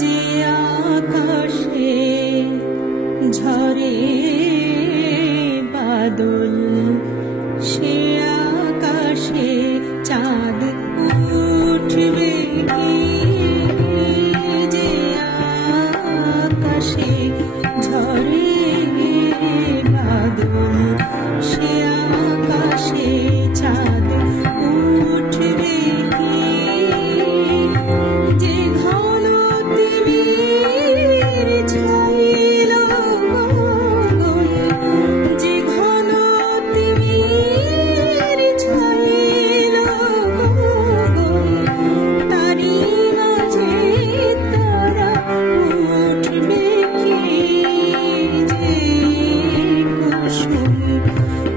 যে আকাশে ঝরে বাদল, সে আকাশে চাঁদ উঠবে কি? যে আকাশে ঝরে বাদল, সে আকাশে চাঁদ উঠবে কি? যে ঘন তিমির ছাইল গগন, যে ঘন তিমির ছাইল গগন, তারি মাঝে তারা উঠবে কি? যে কুসুম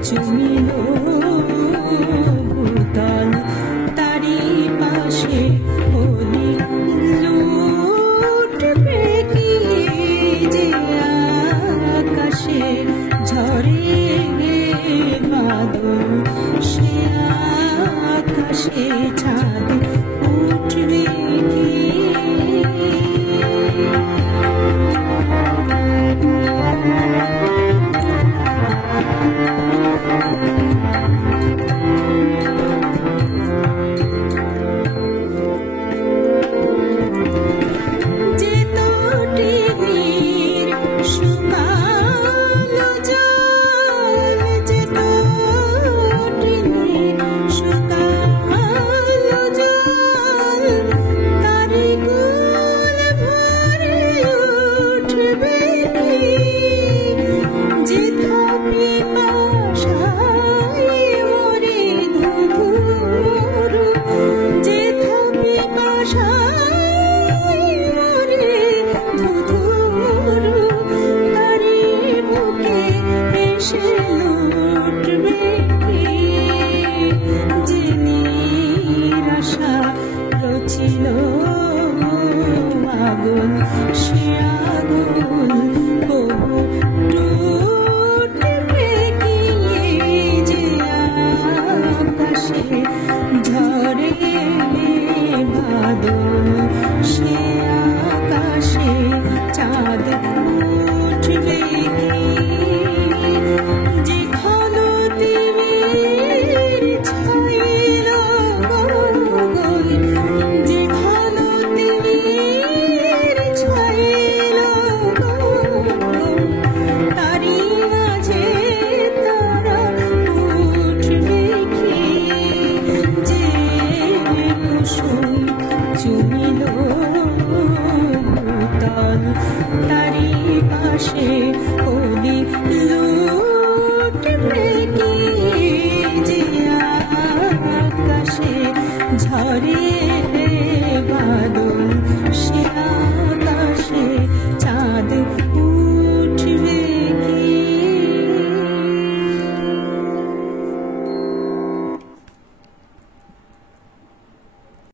চুমিল ভূতল, তারি পাশে হোলি লুটবে কি? যে আকাশে ঝরে বাদল, সে আকাশে চাঁদ উঠবে কি? যে তটিনীর শুকালো জল, যে তটিনীর শুকালো জল, তারি কুল ভরে উঠবে কি? যে পিপাসায় মরে ধুধু মরু, যে পিপাসায় মরে ধুধু মরু, তারি বুকে এসে লুটবে কি? যে নিরাশা রচিল আগুন, সে আগুন কবু টুটবে কি? যে আকাশে ঝরে বাদল, সে আকাশে চাঁদ উঠবে কি? যে ঘন তিমির ছাইল গগন, যে ঘন তিমির ছাইল গগন, তারি মাঝে তারা উঠবে কি? যে কুসুম চুমিল ভূতল, তারি পাশে হোলি